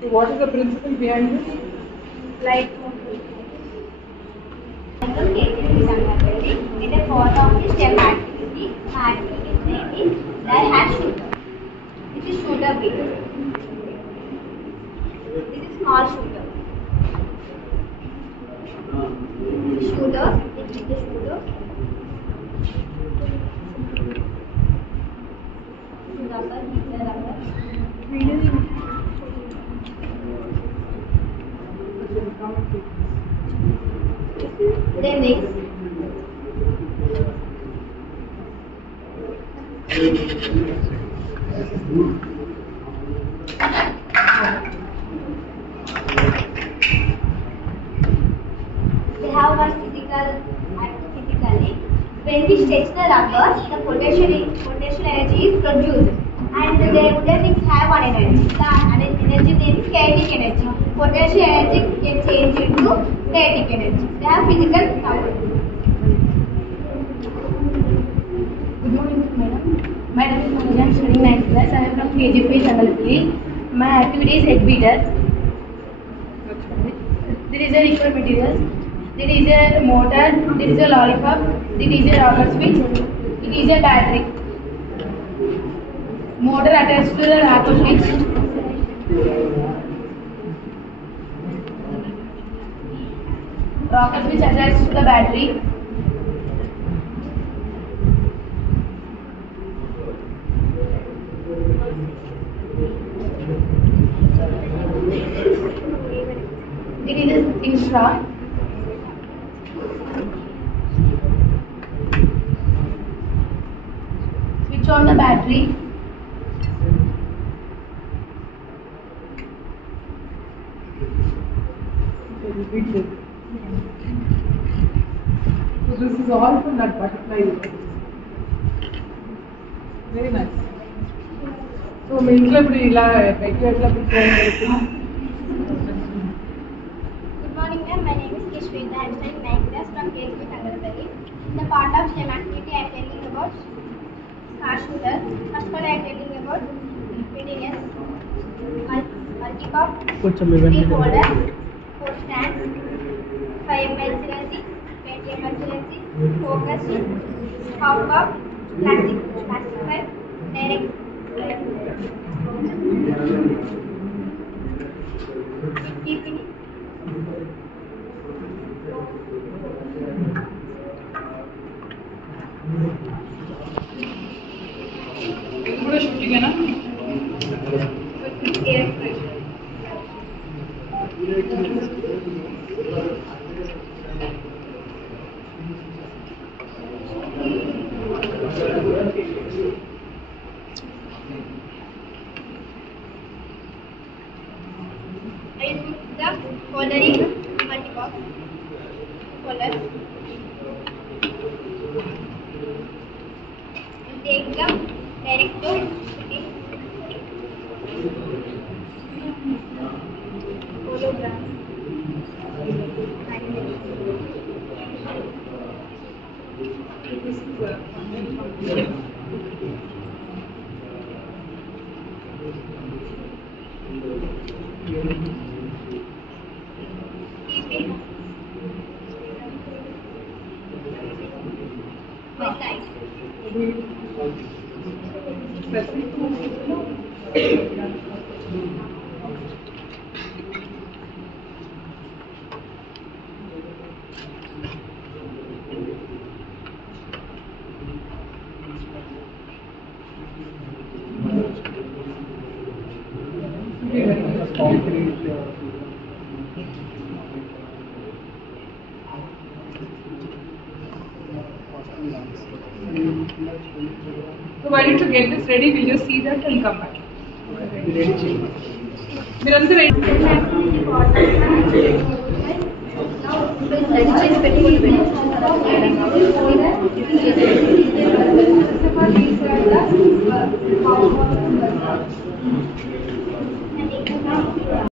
So what is the principle behind this? Like in the form of the STEM activity, name is die-hash shooter. This is shooter bit. This is small shooter. Shooter, this is the shooter. Then next. We have one physically. When we stretch the rubber, the potential energy is produced, and they wouldn't have one energy. The energy name is kinetic energy. Potential energy can change into kinetic energy. They have physical power. Good morning, madam. My name is Manoj. I am studying 9th class. I am from KG5 Changalpalli. My activity is head beater. There is a liquid materials. There is a motor. There is a lollipop. There is a rocker switch. It is a battery. Motor attached to the rocker switch. Rocker switch attached to the battery. It is a thin straw. Switch on the battery. Repeat this. So this is all from that butterfly. Very nice. So మీ ఇంట్లో ఇప్పుడు ఇలా పెట్టి ఎట్లా prepare చేస్తున్నారు? Good morning, ma'am. My name is Kishweta. I am studying 9th class from KG Changalpalli. The part of STEM activity I am telling about star shooter. First of all, I am telling about PDS, multi-pop, 3 holder, 4 stands, 5 emergency, 20 emergency, focus, half cup, plastic pipe, direct. Keeping ఇది కూడా షూటింగేనా? air pressure. I put the holder in multi-box holder and take the direct to shooting hologram. Keeping with light. So why don't you get this ready? We'll just see that and come back. మీరందరూ ready? Now, ready చేసి పెట్టుకోండి.